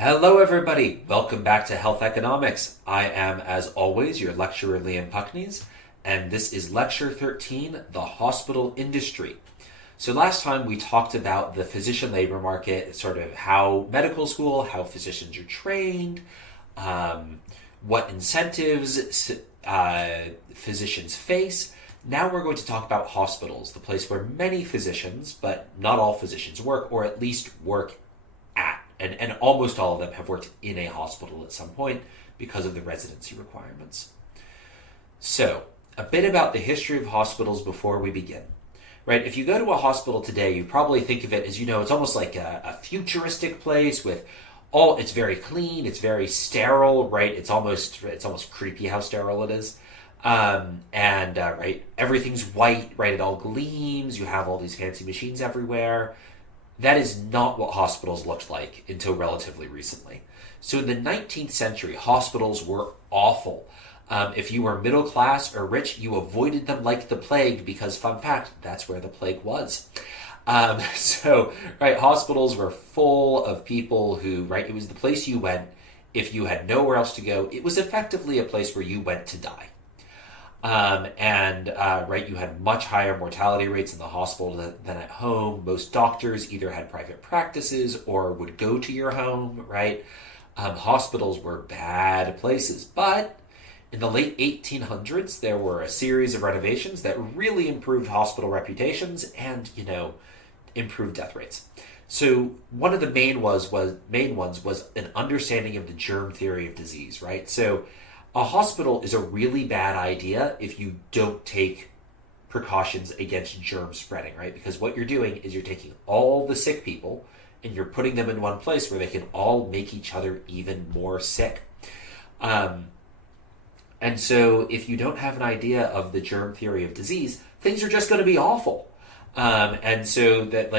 Hello, everybody. Welcome back to Health Economics. I am, as always, your lecturer, Liam Puckneys, and this is Lecture 13, The Hospital Industry. So last time we talked about the physician labor market, sort of how medical school, how physicians are trained, what incentives physicians face. Now we're going to talk about hospitals, the place where many physicians, but not all physicians work, or at least work at. And almost all of them have worked in a hospital at some point because of the residency requirements. So, a bit about the history of hospitals before we begin. Right, if you go to a hospital today, you probably think of it as, it's almost like a futuristic place with it's very clean, it's very sterile, right? It's almost creepy how sterile it is. Right, everything's white, right? It all gleams, you have all these fancy machines everywhere. That is not what hospitals looked like until relatively recently. So in the 19th century, hospitals were awful. If you were middle class or rich, you avoided them like the plague because, fun fact, that's where the plague was. Hospitals were full of people who, right, it was the place you went if you had nowhere else to go. It was effectively a place where you went to die. You had much higher mortality rates in the hospital than at home. Most doctors either had private practices or would go to your home, right? Hospitals were bad places. But in the late 1800s, there were a series of renovations that really improved hospital reputations and, improved death rates. So one of the main ones was an understanding of the germ theory of disease, right? So a hospital is a really bad idea if you don't take precautions against germ spreading, right? Because what you're doing is you're taking all the sick people and you're putting them in one place where they can all make each other even more sick. And so if you don't have an idea of the germ theory of disease, things are just going to be awful. And so that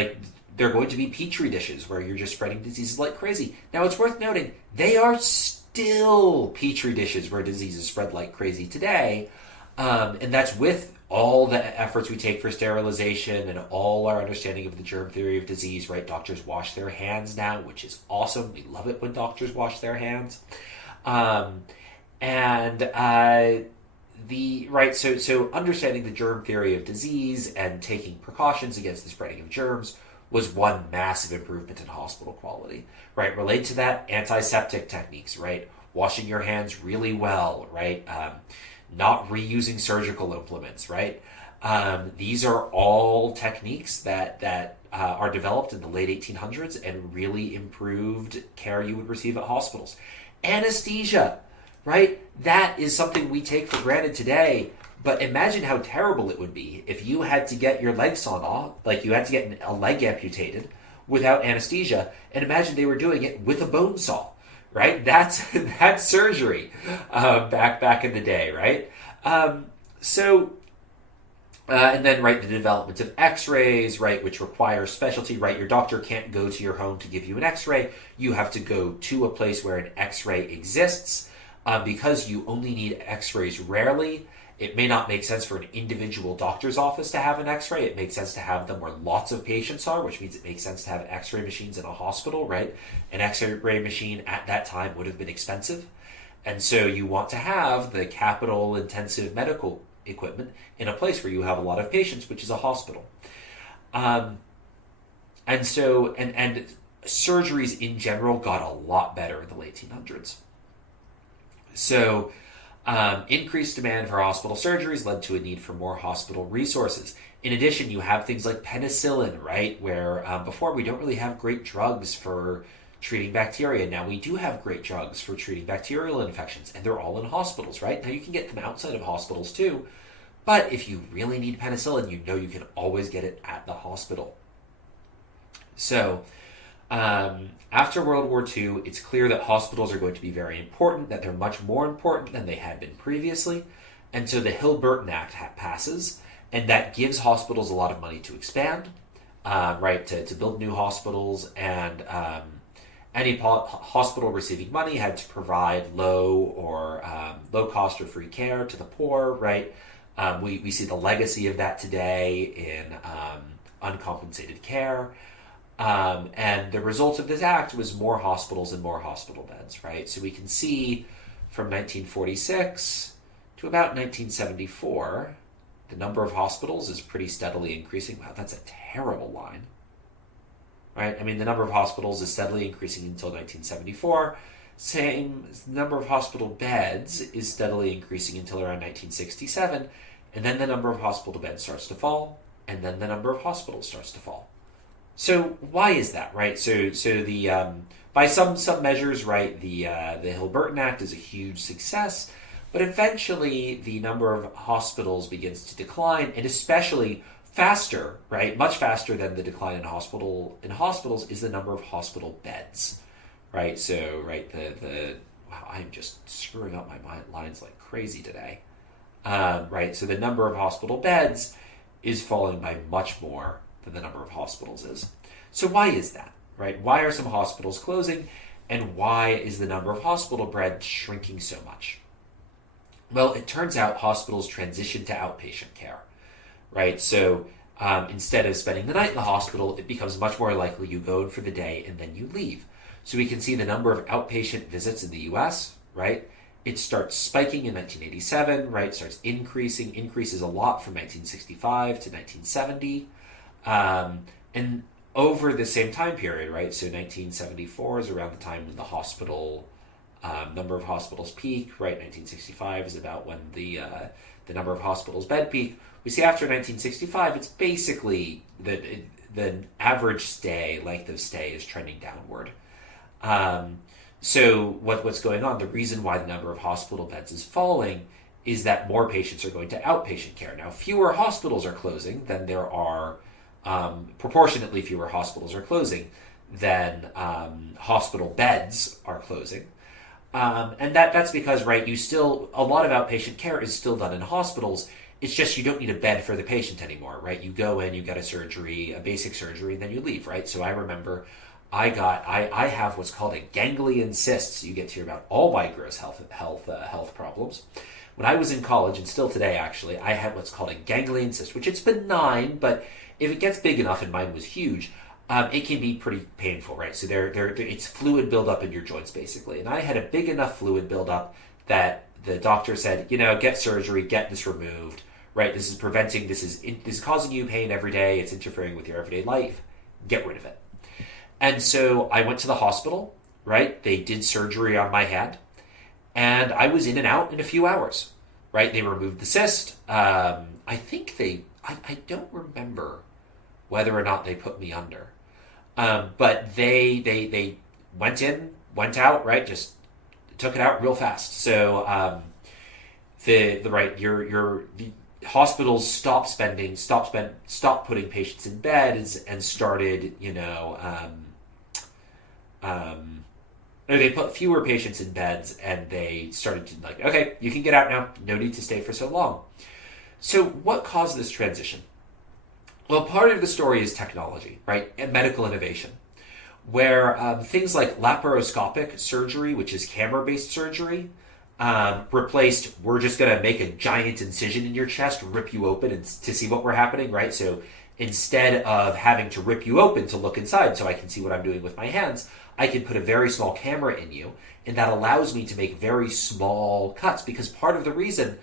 they're going to be petri dishes where you're just spreading diseases like crazy. Now it's worth noting, they are still petri dishes where diseases spread like crazy today. And that's with all the efforts we take for sterilization and all our understanding of the germ theory of disease, right? Doctors wash their hands now, which is awesome. We love it when doctors wash their hands. So understanding the germ theory of disease and taking precautions against the spreading of germs was one massive improvement in hospital quality, right? Related to that, antiseptic techniques, right? Washing your hands really well, right? Not reusing surgical implements, right? These are all techniques that are developed in the late 1800s and really improved care you would receive at hospitals. Anesthesia, right? That is something we take for granted today. But imagine how terrible it would be if you had to get your leg sawn off, like you had to get a leg amputated without anesthesia, and imagine they were doing it with a bone saw, right? That's surgery back in the day, right? And then, right, the development of x-rays, right, which requires specialty, right? Your doctor can't go to your home to give you an x-ray. You have to go to a place where an x-ray exists. Because you only need x-rays rarely, it may not make sense for an individual doctor's office to have an x-ray. It makes sense to have them where lots of patients are, which means it makes sense to have x-ray machines in a hospital, right? An x-ray machine at that time would have been expensive. And so you want to have the capital-intensive medical equipment in a place where you have a lot of patients, which is a hospital. And surgeries in general got a lot better in the late 1800s. So increased demand for hospital surgeries led to a need for more hospital resources. In addition, you have things like penicillin, right? Where before we don't really have great drugs for treating bacteria. Now we do have great drugs for treating bacterial infections, and they're all in hospitals, right? Now you can get them outside of hospitals too. But if you really need penicillin, you can always get it at the hospital. So after World War II, it's clear that hospitals are going to be very important, that they're much more important than they had been previously. And so the Hill-Burton Act passes, and that gives hospitals a lot of money to expand, to build new hospitals. And any hospital receiving money had to provide low cost or free care to the poor, right? We see the legacy of that today in uncompensated care. And the result of this act was more hospitals and more hospital beds, right? So we can see from 1946 to about 1974, the number of hospitals is pretty steadily increasing. Wow, that's a terrible line, right? I mean, the number of hospitals is steadily increasing until 1974. Same number of hospital beds is steadily increasing until around 1967. And then the number of hospital beds starts to fall, and then the number of hospitals starts to fall. So why is that, right? So the by some measures, right, the Hill-Burton Act is a huge success, but eventually the number of hospitals begins to decline, and especially faster, right, much faster than the decline in hospitals is the number of hospital beds, right? So right, the wow, I'm just screwing up my lines like crazy today, right? So the number of hospital beds is falling by much more than the number of hospitals is. So why is that, right? Why are some hospitals closing, and why is the number of hospital beds shrinking so much? Well, it turns out hospitals transition to outpatient care, right? So instead of spending the night in the hospital, it becomes much more likely you go in for the day and then you leave. So we can see the number of outpatient visits in the US, right? It starts spiking in 1987, right? Starts increases a lot from 1965 to 1970. And over the same time period, right? So 1974 is around the time when the hospital number of hospitals peak, right? 1965 is about when the number of hospitals bed peak. We see after 1965, it's basically the average length of stay is trending downward. So what's going on? The reason why the number of hospital beds is falling is that more patients are going to outpatient care. Now, fewer hospitals are closing than there are, proportionately fewer hospitals are closing than hospital beds are closing. And that's because, right, a lot of outpatient care is still done in hospitals. It's just you don't need a bed for the patient anymore, right? You go in, you get a basic surgery, and then you leave, right? So I remember I have what's called a ganglion cyst. So you get to hear about all my gross health problems. When I was in college, and still today actually, I had what's called a ganglion cyst, which it's benign, but if it gets big enough, and mine was huge, it can be pretty painful, right? So it's fluid buildup in your joints, basically. And I had a big enough fluid buildup that the doctor said, get surgery, get this removed, right? This is causing you pain every day. It's interfering with your everyday life. Get rid of it. And so I went to the hospital, right? They did surgery on my hand, and I was in and out in a few hours, right? They removed the cyst. I don't remember whether or not they put me under. But they went in, went out, right? Just took it out real fast. So the hospitals stopped putting patients in beds and started, they put fewer patients in beds, and they started to okay, you can get out now. No need to stay for so long. So what caused this transition? Well, part of the story is technology, right, and medical innovation, where things like laparoscopic surgery, which is camera-based surgery, replaced, we're just going to make a giant incision in your chest, rip you open to see what we're happening, right? So instead of having to rip you open to look inside so I can see what I'm doing with my hands, I can put a very small camera in you, and that allows me to make very small cuts, because part of the reason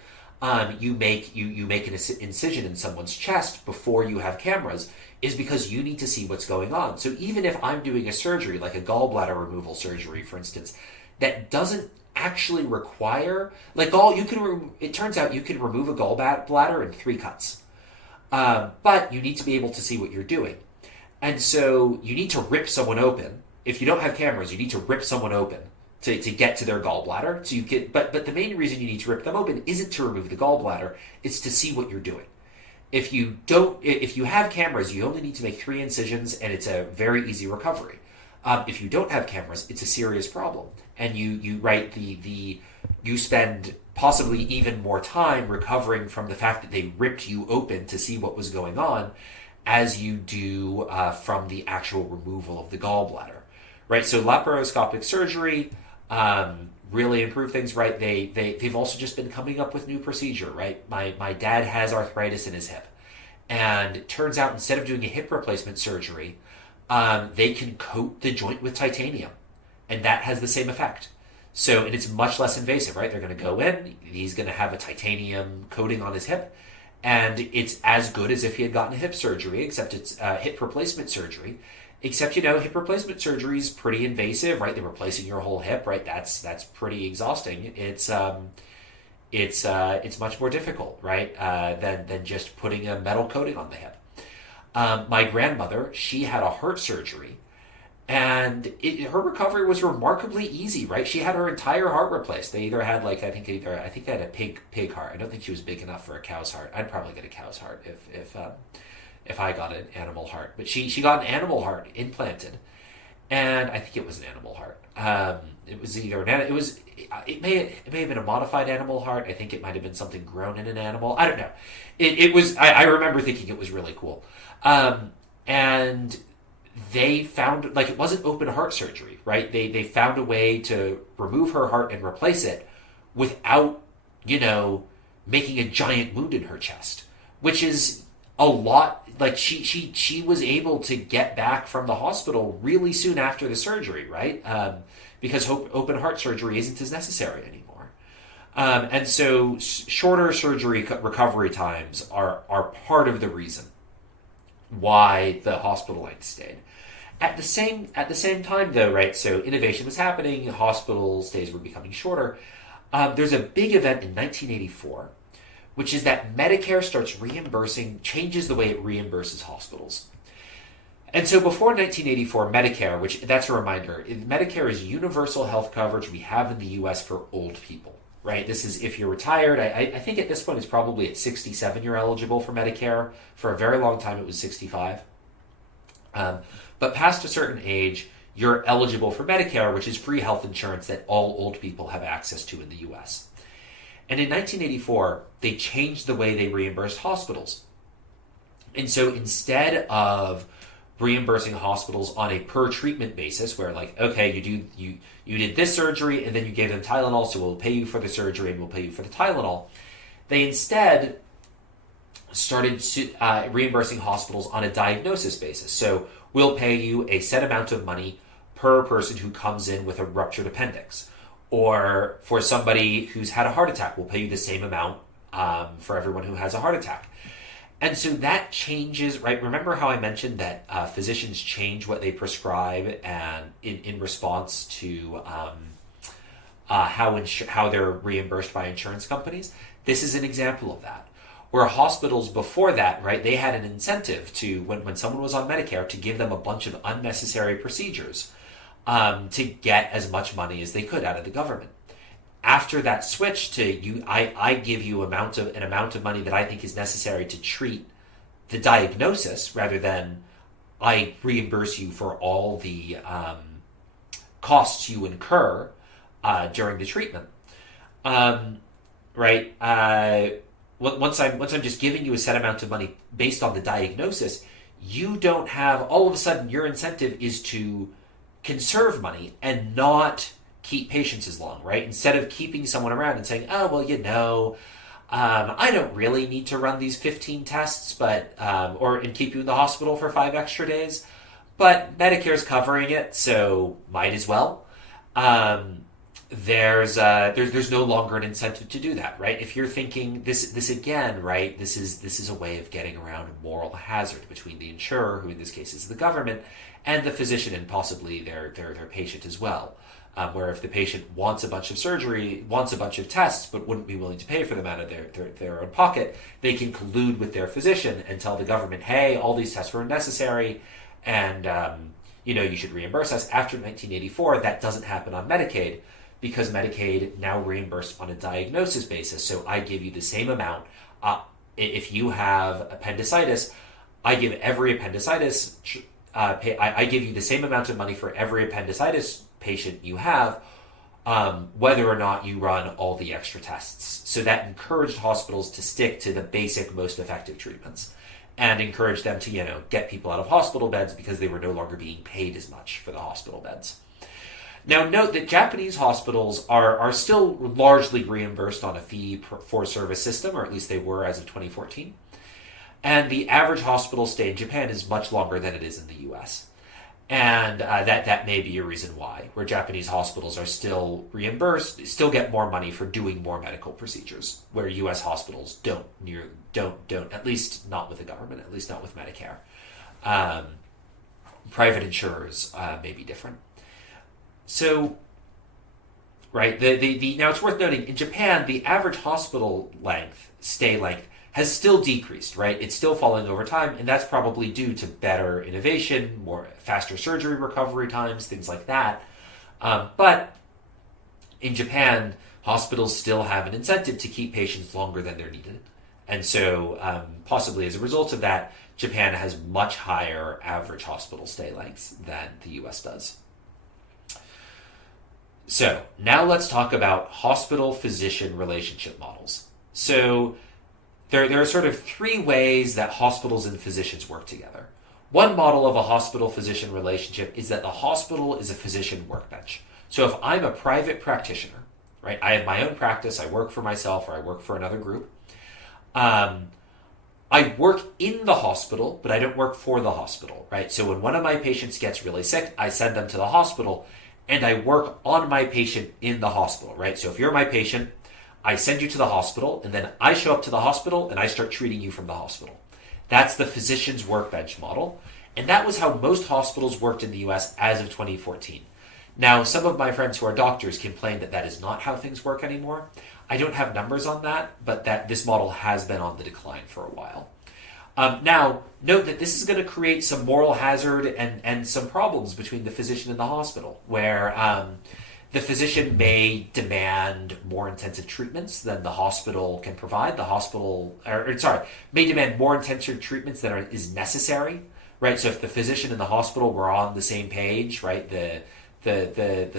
you make an incision in someone's chest before you have cameras is because you need to see what's going on. So even if I'm doing a surgery, like a gallbladder removal surgery, for instance, that doesn't actually require, it turns out you can remove a gallbladder in 3 cuts. But you need to be able to see what you're doing. And so you need to rip someone open. If you don't have cameras, you need to rip someone open to get to their gallbladder. So but the main reason you need to rip them open isn't to remove the gallbladder, it's to see what you're doing. If you have cameras, you only need to make 3 incisions, and it's a very easy recovery. If you don't have cameras, it's a serious problem, and you spend possibly even more time recovering from the fact that they ripped you open to see what was going on, as you do from the actual removal of the gallbladder, right? So laparoscopic surgery really improved things, right? They've also just been coming up with new procedure, right? My dad has arthritis in his hip, and it turns out instead of doing a hip replacement surgery, they can coat the joint with titanium, and that has the same effect. So, and it's much less invasive, right? They're going to go in, he's going to have a titanium coating on his hip, and it's as good as if he had gotten a hip surgery, except it's hip replacement surgery. Except, hip replacement surgery is pretty invasive, right? They're replacing your whole hip, right? That's pretty exhausting. It's much more difficult, right? Than just putting a metal coating on the hip. My grandmother, she had a heart surgery, and her recovery was remarkably easy, right? She had her entire heart replaced. They either had I think they had a pig heart. I don't think she was big enough for a cow's heart. I'd probably get a cow's heart if I got an animal heart. But she got an animal heart implanted, and I think it was an animal heart. It was either it may have been a modified animal heart. I think it might have been something grown in an animal. I don't know. It was. I remember thinking it was really cool. And they found it wasn't open heart surgery, right? They found a way to remove her heart and replace it without making a giant wound in her chest, which is a lot. She was able to get back from the hospital really soon after the surgery, right? Because open heart surgery isn't as necessary anymore. And so shorter surgery recovery times are part of the reason why the hospital length stayed. At the same time, though, right? So innovation was happening, hospital stays were becoming shorter. There's a big event in 1984, which is that Medicare changes the way it reimburses hospitals. And so before 1984, Medicare, which that's a reminder, Medicare is universal health coverage we have in the U.S. for old people, right? This is if you're retired. I think at this point it's probably at 67 you're eligible for Medicare. For a very long time it was 65. But past a certain age, you're eligible for Medicare, which is free health insurance that all old people have access to in the U.S. And in 1984, they changed the way they reimbursed hospitals. And so instead of reimbursing hospitals on a per treatment basis, where okay, you did this surgery and then you gave them Tylenol, so we'll pay you for the surgery and we'll pay you for the Tylenol, they instead started reimbursing hospitals on a diagnosis basis. So we'll pay you a set amount of money per person who comes in with a ruptured appendix. Or for somebody who's had a heart attack, we'll pay you the same amount for everyone who has a heart attack. And so that changes, right? Remember how I mentioned that physicians change what they prescribe and in response to how they're reimbursed by insurance companies? This is an example of that. Where hospitals before that, right, they had an incentive to, when someone was on Medicare, to give them a bunch of unnecessary procedures to get as much money as they could out of the government. After that switch to I give you an amount of money that I think is necessary to treat the diagnosis, rather than I reimburse you for all the costs you incur during the treatment. Right? Once I'm just giving you a set amount of money based on the diagnosis, you don't have, all of a sudden your incentive is to conserve money and not keep patients as long, right? Instead of keeping someone around and saying, oh, well, I don't really need to run these 15 tests, and keep you in the hospital for 5 extra days, but Medicare's covering it, so might as well. There's no longer an incentive to do that, right? If you're thinking this again, right? This is a way of getting around a moral hazard between the insurer, who in this case is the government, and the physician, and possibly their patient as well. Where if the patient wants a bunch of surgery, wants a bunch of tests, but wouldn't be willing to pay for them out of their own pocket, they can collude with their physician and tell the government, hey, all these tests were unnecessary, and you should reimburse us. After 1984, that doesn't happen on Medicaid, because Medicaid now reimbursed on a diagnosis basis. So I give you the same amount. If you have appendicitis, I give every appendicitis. I give you the same amount of money for every appendicitis patient you have, whether or not you run all the extra tests. So that encouraged hospitals to stick to the basic, most effective treatments, and encouraged them to get people out of hospital beds because they were no longer being paid as much for the hospital beds. Now, note that Japanese hospitals are still largely reimbursed on a fee-for-service system, or at least they were as of 2014. And the average hospital stay in Japan is much longer than it is in the U.S. And that may be a reason why, where Japanese hospitals are still reimbursed, still get more money for doing more medical procedures, where U.S. hospitals don't, at least not with the government, at least not with Medicare. Private insurers may be different. So, right, now it's worth noting, in Japan, the average hospital stay length, has still decreased, right? It's still falling over time, and that's probably due to better innovation, faster surgery recovery times, things like that. But in Japan, hospitals still have an incentive to keep patients longer than they're needed. And so, possibly as a result of that, Japan has much higher average hospital stay lengths than the US does. So, now let's talk about hospital-physician relationship models. So, there are sort of three ways that hospitals and physicians work together. One model of a hospital-physician relationship is that the hospital is a physician workbench. So if I'm a private practitioner, right, I have my own practice, I work for myself or I work for another group, I work in the hospital, but I don't work for the hospital, right? So when one of my patients gets really sick, I send them to the hospital and I work on my patient in the hospital, right? So if you're my patient, I send you to the hospital, and then I show up to the hospital, and I start treating you from the hospital. That's the physician's workbench model, and that was how most hospitals worked in the US as of 2014. Now, some of my friends who are doctors complain that that is not how things work anymore. I don't have numbers on that, but that this model has been on the decline for a while. Now, note that this is going to create some moral hazard and some problems between the physician and the hospital, where the physician may demand more intensive treatments than the hospital can provide. The hospital, may demand more intensive treatments than is necessary, right? So if the physician and the hospital were on the same page, right, the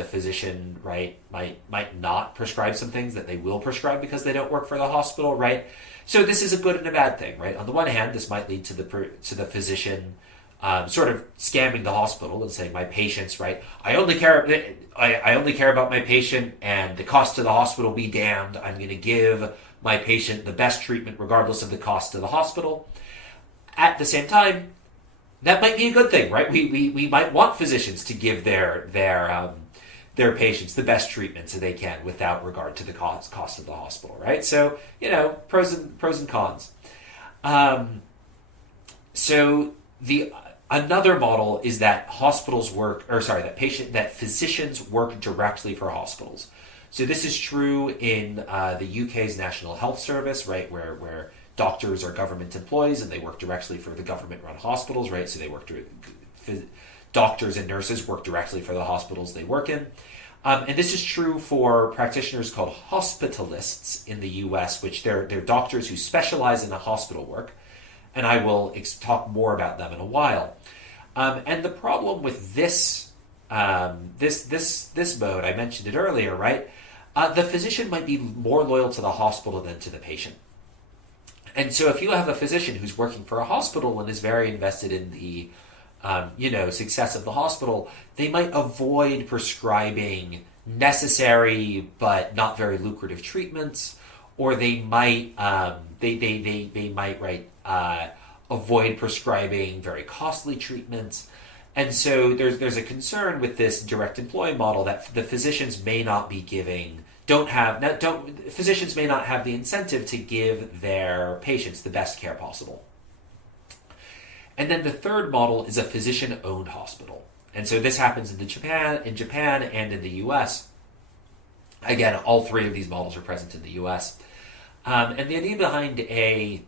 physician, right, might not prescribe some things that they will prescribe because they don't work for the hospital, right? So this is a good and a bad thing, right? On the one hand, this might lead to the physician sort of scamming the hospital and saying, my patients, right, I only care about my patient, and the cost to the hospital be damned. I'm going to give my patient the best treatment regardless of the cost to the hospital. At the same time, that might be a good thing, right? We might want physicians to give their patients the best treatment so they can without regard to the cost of the hospital, right? So, pros and cons. Another model is that physicians work directly for hospitals. So this is true in the UK's National Health Service, right, where doctors are government employees and they work directly for the government-run hospitals, right? So doctors and nurses work directly for the hospitals they work in. And this is true for practitioners called hospitalists in the US, which they're doctors who specialize in hospital work. And I will talk more about them in a while. And the problem with this mode, I mentioned it earlier, right? The physician might be more loyal to the hospital than to the patient. And so if you have a physician who's working for a hospital and is very invested in the success of the hospital, they might avoid prescribing necessary but not very lucrative treatments, or they might avoid prescribing very costly treatments. And so there's a concern with this direct employee model that the physicians may not be physicians may not have the incentive to give their patients the best care possible. And then the third model is a physician-owned hospital. And so this happens in Japan and in the US. Again, all three of these models are present in the US. And the idea behind a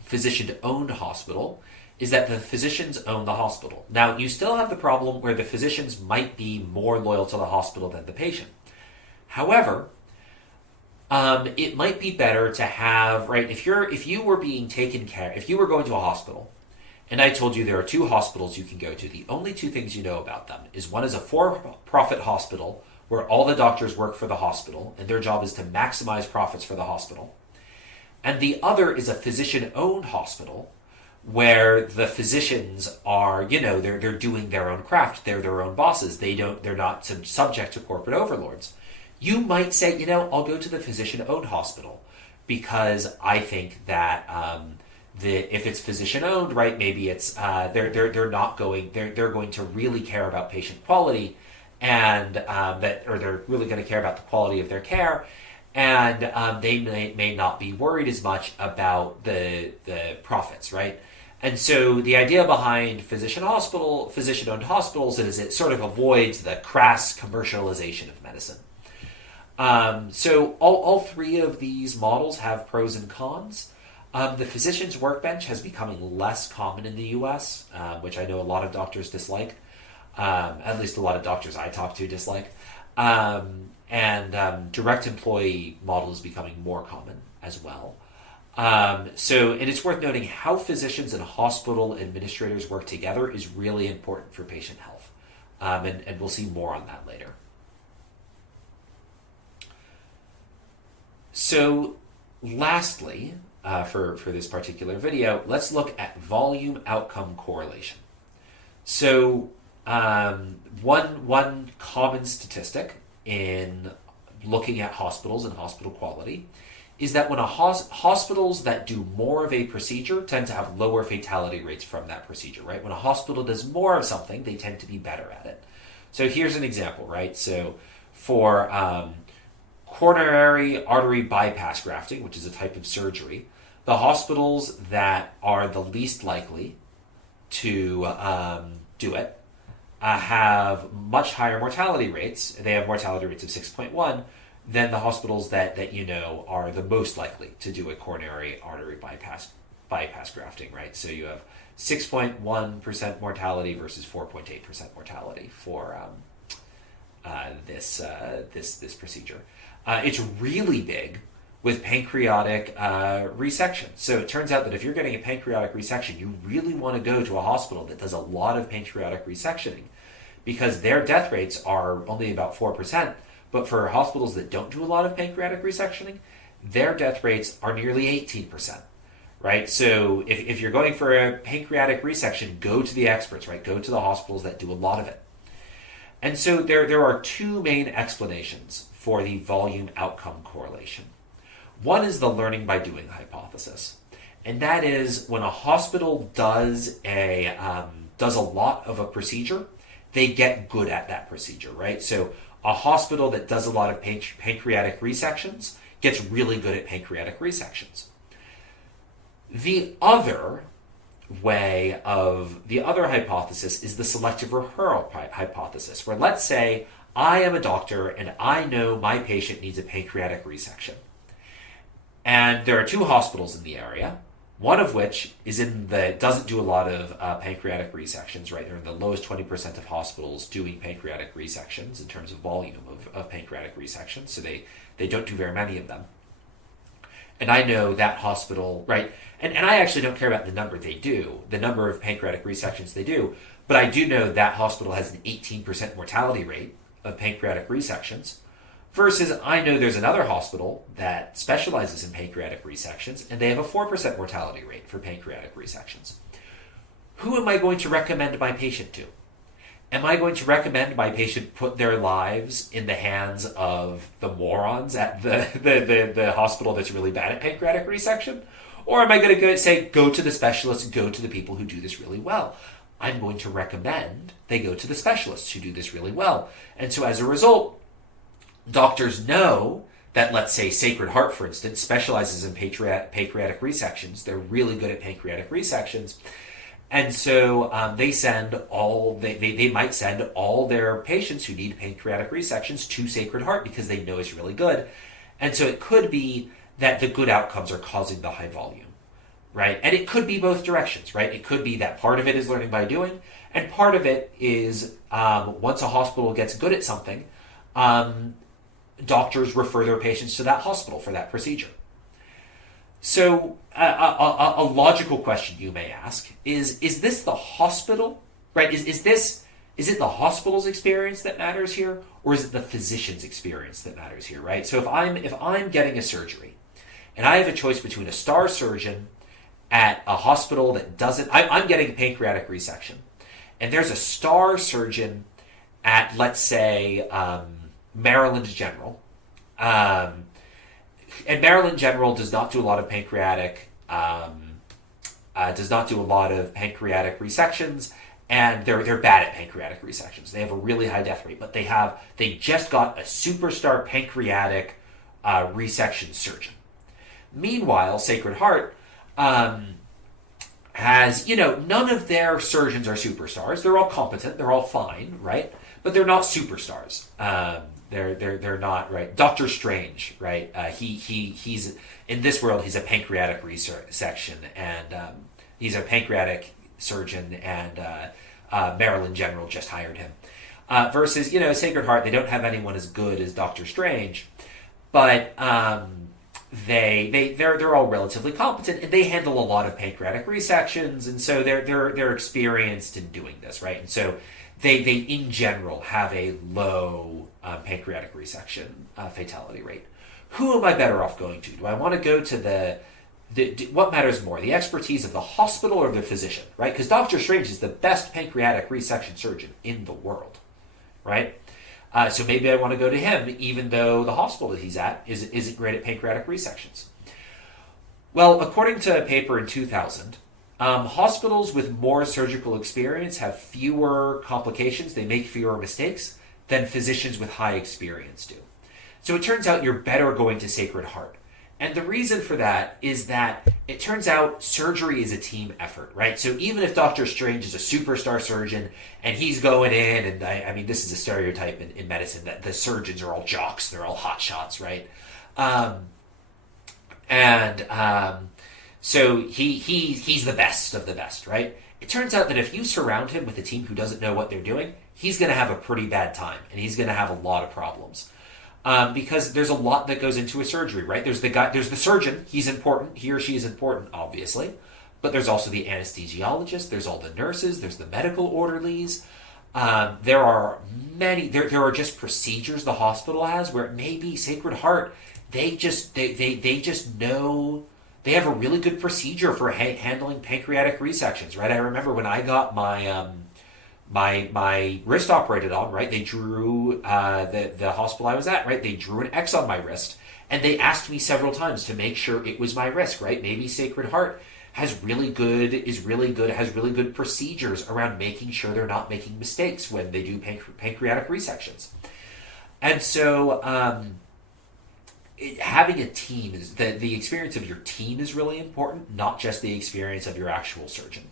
physician-owned hospital is that the physicians own the hospital. Now, you still have the problem where the physicians might be more loyal to the hospital than the patient. However, it might be better to have, right, if you were being taken care, if you were going to a hospital, and I told you there are two hospitals you can go to, the only two things you know about them is one is a for-profit hospital where all the doctors work for the hospital and their job is to maximize profits for the hospital. And the other is a physician-owned hospital where the physicians are, they're doing their own craft. They're their own bosses. They're not subject to corporate overlords. You might say, I'll go to the physician-owned hospital because I think that If it's physician owned, right, maybe it's they're going to really care about patient quality, and they're really going to care about the quality of their care, and they may not be worried as much about the profits, right? And so the idea behind physician-owned hospitals is it sort of avoids the crass commercialization of medicine. So all three of these models have pros and cons. The physician's workbench has becoming less common in the U.S., which I know a lot of doctors dislike. At least a lot of doctors I talk to dislike. And direct employee model is becoming more common as well. And it's worth noting how physicians and hospital administrators work together is really important for patient health. And we'll see more on that later. So lastly, for this particular video, let's look at volume outcome correlation. So one common statistic in looking at hospitals and hospital quality is that when hospitals that do more of a procedure tend to have lower fatality rates from that procedure, right? When a hospital does more of something, they tend to be better at it. So here's an example, right? So for coronary artery bypass grafting, which is a type of surgery, the hospitals that are the least likely to do it have much higher mortality rates. They have mortality rates of 6.1 than the hospitals that are the most likely to do a coronary artery bypass grafting, right? So you have 6.1% mortality versus 4.8% mortality for this procedure. It's really big with pancreatic resection. So it turns out that if you're getting a pancreatic resection, you really want to go to a hospital that does a lot of pancreatic resectioning, because their death rates are only about 4%. But for hospitals that don't do a lot of pancreatic resectioning, their death rates are nearly 18%, right? So if you're going for a pancreatic resection, go to the experts, right? Go to the hospitals that do a lot of it. And so there are two main explanations for the volume outcome correlation. One is the learning by doing hypothesis. And that is when a hospital does a lot of a procedure, they get good at that procedure, right? So a hospital that does a lot of pancreatic resections gets really good at pancreatic resections. The other hypothesis is the selective referral hypothesis, where let's say I am a doctor and I know my patient needs a pancreatic resection. And there are two hospitals in the area, one of which doesn't do a lot of pancreatic resections, right? They're in the lowest 20% of hospitals doing pancreatic resections in terms of volume of pancreatic resections. So they don't do very many of them. And I know that hospital, right? And I actually don't care about the number they do, the number of pancreatic resections they do, but I do know that hospital has an 18% mortality rate of pancreatic resections, versus I know there's another hospital that specializes in pancreatic resections and they have a 4% mortality rate for pancreatic resections. Who am I going to recommend my patient to? Am I going to recommend my patient put their lives in the hands of the morons at the hospital that's really bad at pancreatic resection? Or am I going to say, go to the specialists, go to the people who do this really well? I'm going to recommend they go to the specialists who do this really well. And so as a result, doctors know that, let's say, Sacred Heart, for instance, specializes in pancreatic resections. They're really good at pancreatic resections. And so they might send all their patients who need pancreatic resections to Sacred Heart because they know it's really good. And so it could be that the good outcomes are causing the high volume, right? And it could be both directions, right? It could be that part of it is learning by doing, and part of it is once a hospital gets good at something, doctors refer their patients to that hospital for that procedure. So a logical question you may ask is this the hospital, right? Is it the hospital's experience that matters here, or is it the physician's experience that matters here, right? So if I'm getting a surgery and I have a choice between a star surgeon at a hospital that doesn't, I'm getting a pancreatic resection, and there's a star surgeon at, let's say, Maryland General, and Maryland General does not do a lot of pancreatic does not do a lot of pancreatic resections, and they're bad at pancreatic resections. They have a really high death rate, but they just got a superstar pancreatic resection surgeon. Meanwhile, Sacred Heart has, none of their surgeons are superstars. They're all competent. They're all fine, right? But they're not superstars. They're not, right. Doctor Strange, right? He's in this world. He's a pancreatic resection, and he's a pancreatic surgeon, and Maryland General just hired him. Versus, Sacred Heart, they don't have anyone as good as Doctor Strange, but they're all relatively competent, and they handle a lot of pancreatic resections, and so they're experienced in doing this, right? And so they in general have a low pancreatic resection fatality rate. Who am I better off going to? Do I want to go to what matters more, the expertise of the hospital or the physician, right? Because Dr. Strange is the best pancreatic resection surgeon in the world, right? So maybe I want to go to him, even though the hospital that he's at isn't great at pancreatic resections. Well, according to a paper in 2000, hospitals with more surgical experience have fewer complications, they make fewer mistakes than physicians with high experience do. So it turns out you're better going to Sacred Heart. And the reason for that is that it turns out surgery is a team effort, right? So even if Dr. Strange is a superstar surgeon and he's going in, and I mean, this is a stereotype in medicine that the surgeons are all jocks, they're all hotshots, right? So he's the best of the best, right? It turns out that if you surround him with a team who doesn't know what they're doing, he's going to have a pretty bad time, and he's going to have a lot of problems. Because there's a lot that goes into a surgery, right? There's the surgeon, he's important, he or she is important, obviously, but there's also the anesthesiologist, there's all the nurses, there's the medical orderlies. There are just procedures the hospital has where maybe Sacred Heart, they just know, they have a really good procedure for handling pancreatic resections, right? I remember when I got my wrist operated on, right? They drew the hospital I was at, right? They drew an X on my wrist, and they asked me several times to make sure it was my wrist, right? Maybe Sacred Heart has really good procedures around making sure they're not making mistakes when they do pancreatic resections. And so having a team is the experience of your team is really important, not just the experience of your actual surgeon.